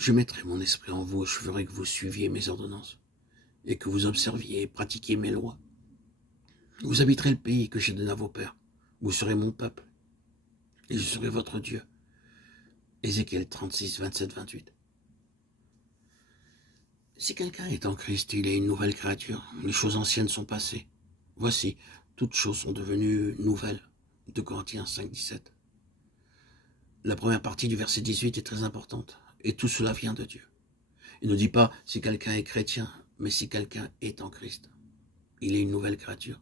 Je mettrai mon esprit en vous et je ferai que vous suiviez mes ordonnances et que vous observiez et pratiquiez mes lois. Vous habiterez le pays que j'ai donné à vos pères. Vous serez mon peuple et je serai votre Dieu. Ézéchiel 36, 27, 28. Si quelqu'un est en Christ, il est une nouvelle créature. Les choses anciennes sont passées. Voici, toutes choses sont devenues nouvelles. 2 Corinthiens 5, 17. La première partie du verset 18 est très importante. Et tout cela vient de Dieu. Il ne dit pas si quelqu'un est chrétien, mais si quelqu'un est en Christ. Il est une nouvelle créature.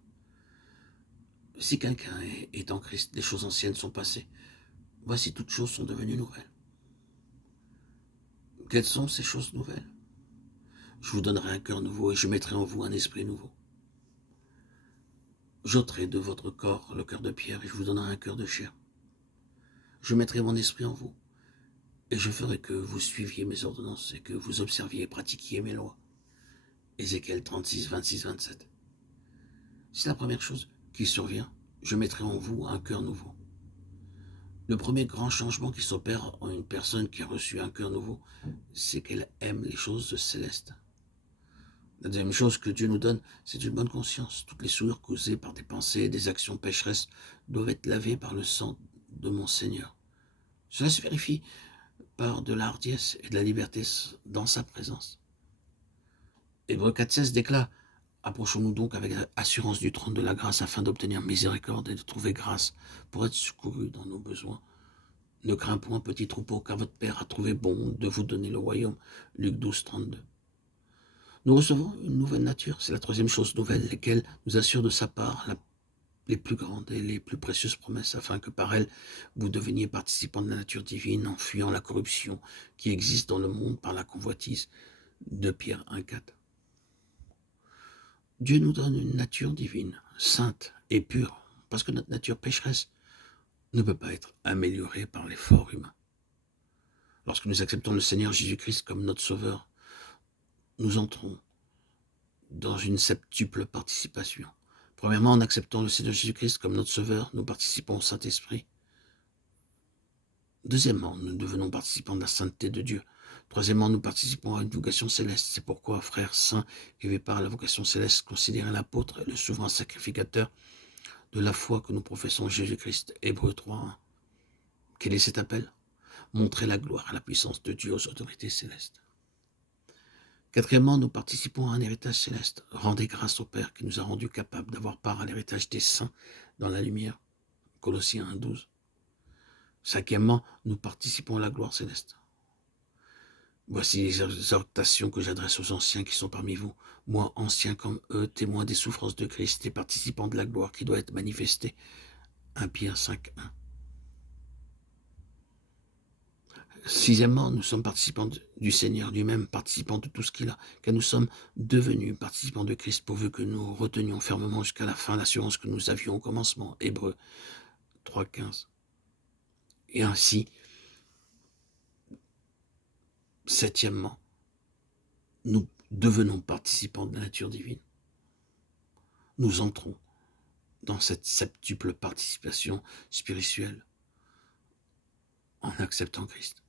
Si quelqu'un est en Christ, les choses anciennes sont passées. Voici, toutes choses sont devenues nouvelles. Quelles sont ces choses nouvelles? Je vous donnerai un cœur nouveau et je mettrai en vous un esprit nouveau. J'ôterai de votre corps le cœur de pierre et je vous donnerai un cœur de chair. Je mettrai mon esprit en vous et je ferai que vous suiviez mes ordonnances et que vous observiez et pratiquiez mes lois. Ézéchiel 36, 26, 27. C'est la première chose qui survient. Je mettrai en vous un cœur nouveau. Le premier grand changement qui s'opère en une personne qui a reçu un cœur nouveau, c'est qu'elle aime les choses célestes. La deuxième chose que Dieu nous donne, c'est une bonne conscience. Toutes les souillures causées par des pensées et des actions pécheresses doivent être lavées par le sang de mon Seigneur. Cela se vérifie par de la hardiesse et de la liberté dans sa présence. Hébreux 4,16 déclare: approchons-nous donc avec assurance du trône de la grâce afin d'obtenir miséricorde et de trouver grâce pour être secourus dans nos besoins. Ne crains point, petit troupeau, car votre Père a trouvé bon de vous donner le royaume. Luc 12, 32. Nous recevons une nouvelle nature, c'est la troisième chose nouvelle, laquelle nous assure de sa part les plus grandes et les plus précieuses promesses, afin que par elle, vous deveniez participants de la nature divine en fuyant la corruption qui existe dans le monde par la convoitise. 2 Pierre 1, 4. Dieu nous donne une nature divine, sainte et pure, parce que notre nature pécheresse ne peut pas être améliorée par l'effort humain. Lorsque nous acceptons le Seigneur Jésus-Christ comme notre Sauveur, nous entrons dans une septuple participation. Premièrement, en acceptant le Seigneur Jésus-Christ comme notre Sauveur, nous participons au Saint-Esprit. Deuxièmement, nous devenons participants de la sainteté de Dieu. Troisièmement, nous participons à une vocation céleste. C'est pourquoi, frères saints, rêvés par la vocation céleste, considérez l'apôtre et le souverain sacrificateur de la foi que nous professons en Jésus-Christ. Hébreux 3, 1. Quel est cet appel? Montrer la gloire et la puissance de Dieu aux autorités célestes. Quatrièmement, nous participons à un héritage céleste. Rendez grâce au Père qui nous a rendus capables d'avoir part à l'héritage des saints dans la lumière. Colossiens 1, 12. Cinquièmement, nous participons à la gloire céleste. Voici les exhortations que j'adresse aux anciens qui sont parmi vous. Moi, ancien comme eux, témoin des souffrances de Christ et participant de la gloire qui doit être manifestée. 1 Pierre 5, 1. Sixièmement, nous sommes participants du Seigneur lui-même, participants de tout ce qu'il a, car nous sommes devenus participants de Christ pourvu que nous retenions fermement jusqu'à la fin l'assurance que nous avions au commencement. Hébreux 3, 15. Et ainsi, septièmement, nous devenons participants de la nature divine. Nous entrons dans cette septuple participation spirituelle en acceptant Christ.